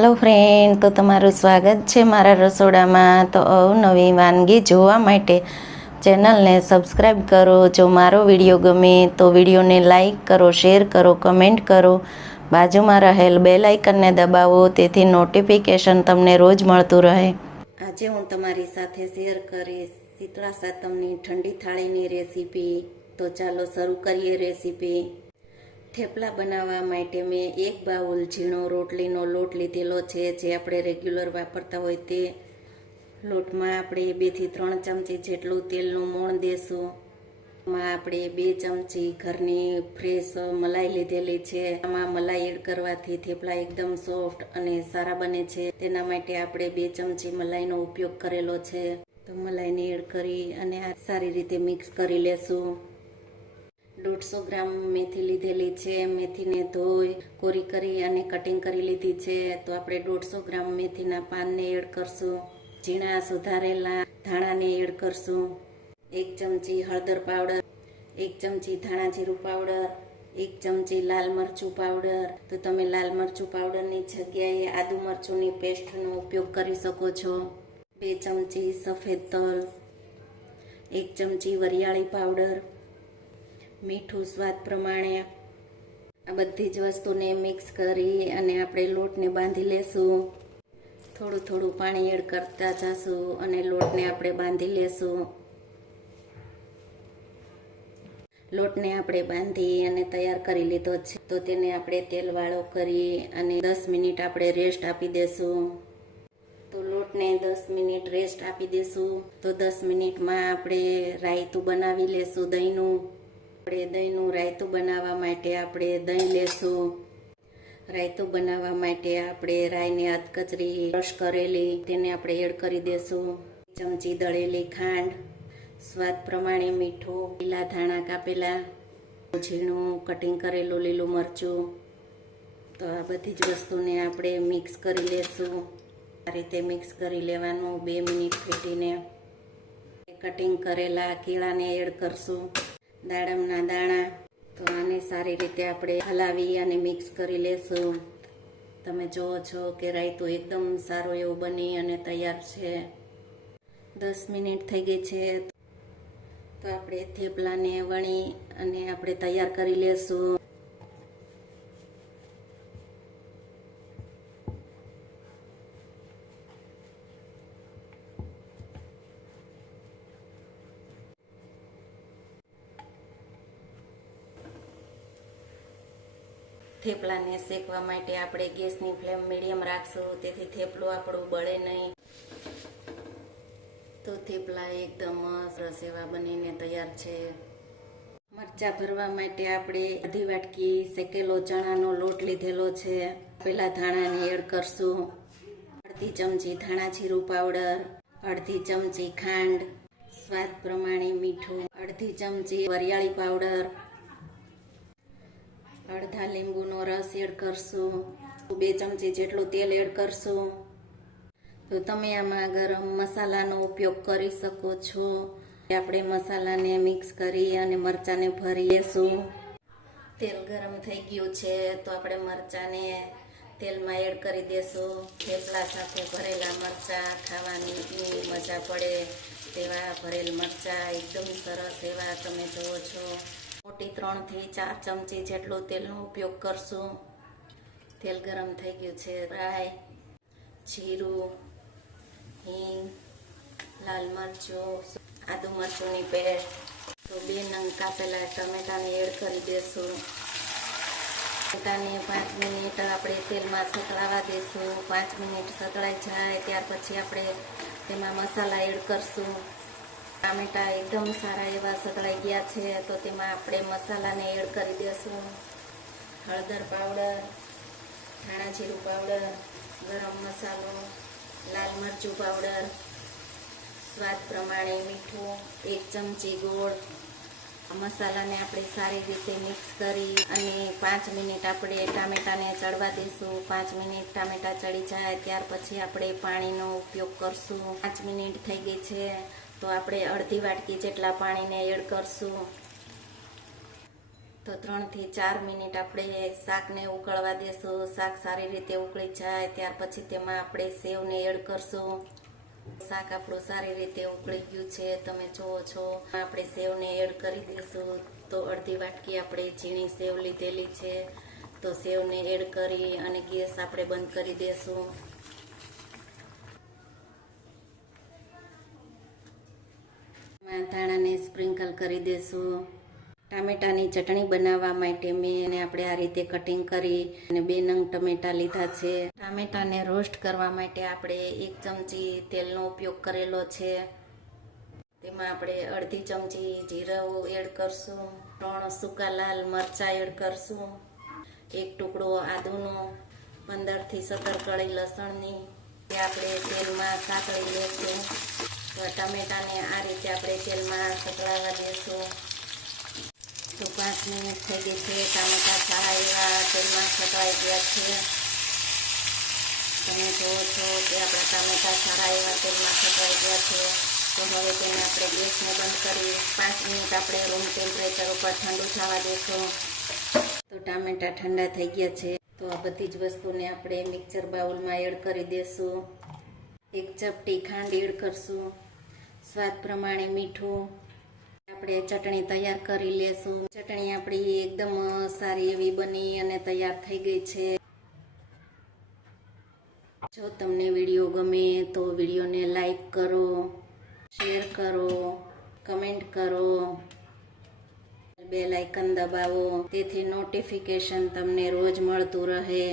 Hello friend, તો તમારું સ્વાગત છે મારા રસોડામાં। તો અવનવી વાનગી જોવા માટે ચેનલને સબસ્ક્રાઈબ કરો। જો મારો વિડીયો ગમે તો વિડીયોને લાઈક કરો, શેર કરો, કમેન્ટ કરો। બાજુમાં રહેલ બેલ આઇકનને દબાવો તેથી નોટિફિકેશન તમને રોજ મળતું રહે। આજે હું તમારી સાથે શેર કરીશ શીતળા સાતમની ઠંડી થાળીની રેસીપી। તો ચાલો શરૂ કરીએ રેસીપી। થેપલા બનાવવા માટે મેં 1 બાઉલ ઝીણો રોટલીનો લોટ લીધેલો છે, જે આપણે રેગ્યુલર વાપરતા હોય તે લોટમાં આપણે 2 થી 3 ચમચી જેટલું તેલનું મોણ દેશું। એમાં આપણે 2 ચમચી ઘરની ફ્રેશ મલાઈ લીધેલી છે। આમાં મલાઈ એડ કરવાથી થેપલા એકદમ સોફ્ટ અને સારા બને છે, તેના માટે આપણે 2 ચમચી મલાઈનો ઉપયોગ કરેલો છે। તો મલાઈને એડ કરી અને સારી રીતે મિક્સ કરી લેશું। 150 ગ્રામ મેથી લીધેલી છે। મેથીને ધોઈ કોરી કરી અને કટિંગ કરી લીધી છે। તો આપણે 150 ગ્રામ મેથીના પાનને એડ કરશું। ઝીણા સુધારેલા ધાણાને એડ કરશું। 1 ચમચી હળદર પાવડર, 1 ચમચી ધાણા જીરું પાવડર, 1 ચમચી લાલ મરચું પાવડર। તો તમે લાલ મરચું પાવડરની જગ્યાએ આદુ મરચુંની પેસ્ટનો ઉપયોગ કરી શકો છો। 2 ચમચી સફેદ તલ, 1 ચમચી વરિયાળી પાવડર, મીઠું સ્વાદ પ્રમાણે। આ બધી જ વસ્તુને મિક્સ કરી અને આપણે લોટને બાંધી લેશું। થોડું થોડું પાણી એડ કરતા જશું અને લોટને આપણે બાંધી લેશું। લોટને આપણે બાંધી અને તૈયાર કરી લીધો છે, તો તેને આપણે તેલવાળો કરી અને 10 મિનિટ આપણે રેસ્ટ આપી દેશું। તો લોટને 10 મિનિટ રેસ્ટ આપી દેશું। તો 10 મિનિટમાં આપણે રાયતું બનાવી લેશું દહીંનું। આપણે દહીંનું રાયતું બનાવવા માટે આપણે દહીં લેશું। રાયતું બનાવવા માટે આપણે રાઈને અધકચરી ક્રશ કરેલી તેને આપણે એડ કરી દેશું। 1 ચમચી દળેલી ખાંડ, સ્વાદ પ્રમાણે મીઠું, લીલા ધાણા કાપેલા, ઝીણું કટિંગ કરેલું લીલું મરચું। તો આ બધી જ વસ્તુને આપણે મિક્સ કરી લેશું। આ રીતે મિક્સ કરી લેવાનું 2 મિનિટ ફેટીને। કટિંગ કરેલા કેળાને એડ કરશું, દાડમના દાણા। તો આને સારી રીતે આપણે હલાવી અને મિક્સ કરી લેશું। તમે જુઓ છો કે રાયતું એકદમ સારું એવું બની અને તૈયાર છે। 10 મિનિટ થઈ ગઈ છે, તો આપણે થેપલાને વણી અને આપણે તૈયાર કરી લેશું। થેપલાને શેકવા માટે આપણે ગેસની ફ્લેમ મીડિયમ રાખશું, તેથી થેપલું આપણું બળે નહીં। તો થેપલા એકદમ સરસ એવા બનીને તૈયાર છે। મરચાં ભરવા માટે આપણે અડધી વાટકી શેકેલો ચણાનો લોટ લીધેલો છે। પહેલા ધાણાને એડ કરશું, અડધી ચમચી ધાણા જીરું પાવડર, અડધી ચમચી ખાંડ, સ્વાદ પ્રમાણે મીઠું, અડધી ચમચી વરિયાળી પાવડર, અડધા લીંબુનો રસ એડ કરશું, 2 ચમચી જેટલું તેલ એડ કરશું। તો તમે આમાં ગરમ મસાલાનો ઉપયોગ કરી શકો છો। આપણે મસાલાને મિક્સ કરી અને મરચાંને ભરી લેશું। તેલ ગરમ થઈ ગયું છે, તો આપણે મરચાંને તેલમાં એડ કરી દેશું। થેપલા સાથે ભરેલા મરચાં ખાવાની એવી મજા પડે તેવા ભરેલ મરચાં એકદમ સરસ એવા તમે જુઓ છો। મોટી 3 થી 4 ચમચી જેટલું તેલનો ઉપયોગ કરશું। તેલ ગરમ થઈ ગયું છે। રાઈ, જીરું, હિંગ, લાલ મરચું, આદુ મરચુંની પેસ્ટ, તો 2 નંગ કાપેલા ટમેટાને એડ કરી દેશું। ટમેટાને 5 મિનિટ આપણે તેલમાં સતળાવા દેશું। 5 મિનિટ સતળાઈ જાય ત્યાર પછી આપણે તેમાં મસાલા એડ કરશું। ટામેટા એકદમ સારા એવા સતળાઈ ગયા છે, તો તેમાં આપણે મસાલાને એડ કરી દેશું। હળદર પાવડર, ધાણા જીરું પાવડર, ગરમ મસાલો, લાલ મરચું પાવડર, સ્વાદ પ્રમાણે મીઠું, 1 ચમચી ગોળ। મસાલાને આપણે સારી રીતે મિક્સ કરી અને 5 મિનિટ આપણે ટામેટાને ચડવા દઈશું। 5 મિનિટ ટામેટા ચડી જાય ત્યાર પછી આપણે પાણીનો ઉપયોગ કરશું। 5 મિનિટ થઈ ગઈ છે, તો આપણે અડધી વાટકી જેટલા પાણીને એડ કરશું। તો તો 3 થી 4 મિનિટ આપણે શાકને ઉકળવા દેશું. શાક સારી રીતે ઉકળી જાય ત્યાર પછી તેમાં આપણે સેવને એડ કરશું. શાક આપણું સારી રીતે ઉકળી ગયું છે, તમે જુઓ છો. આપણે સેવને એડ કરી દઈશું. તો અડધી વાટકી આપણે ઝીણી સેવ લીધેલી છે, તો સેવને એડ કરી અને ગેસ આપણે બંધ કરી દેશું. ધાણાને સ્પ્રિંકલ કરી દેશું. ટામેટાની ચટણી બનાવવા માટે મેં આપણે આ રીતે કટિંગ કરી અને 2 નંગ ટમેટા લીધા છે. ટામેટાને રોસ્ટ કરવા માટે આપણે 1 ચમચી તેલનો ઉપયોગ કરેલો છે. તેમાં આપણે અડધી ચમચી જીરું એડ કરશું. 3 સૂકા લાલ મરચાં એડ કરશું. 1 ટુકડો આદુનો, 15 થી 17 કળી લસણની તે આપણે તેલમાં સાતળી લેશું. તો ટામેટાને આ રીતે આપણે તેલમાં સતળાવા દેશું. તો 5 મિનિટ થઈ ગઈ છે. ટામેટા સારા એવા તેલમાં સતળાઈ ગયા છે. તમે જુઓ છો કે આપણા ટામેટા સારા એવા તેલમાં સતળાઈ ગયા છે. તો હવે તેને આપણે ગેસને બંધ કરી 5 મિનિટ આપણે રૂમ ટેમ્પરેચર ઉપર ઠંડુ થવા દેશું. તો ટામેટા ઠંડા થઈ ગયા છે. તો આ બધી જ વસ્તુને આપણે મિક્સર બાઉલમાં એડ કરી દેશું. 1 ચપટી ખાંડ એડ કરશું. સ્વાદ પ્રમાણે મીઠું. આપણે ચટણી તૈયાર કરી લેશું. ચટણી આપણી એકદમ સારી એવી બની અને તૈયાર થઈ ગઈ છે. જો તમને વિડીયો ગમે તો વિડીયોને લાઈક કરો, શેર કરો, કમેન્ટ કરો, બેલ આઇકન દબાવો, તેથી નોટિફિકેશન તમને રોજ મળતું રહે.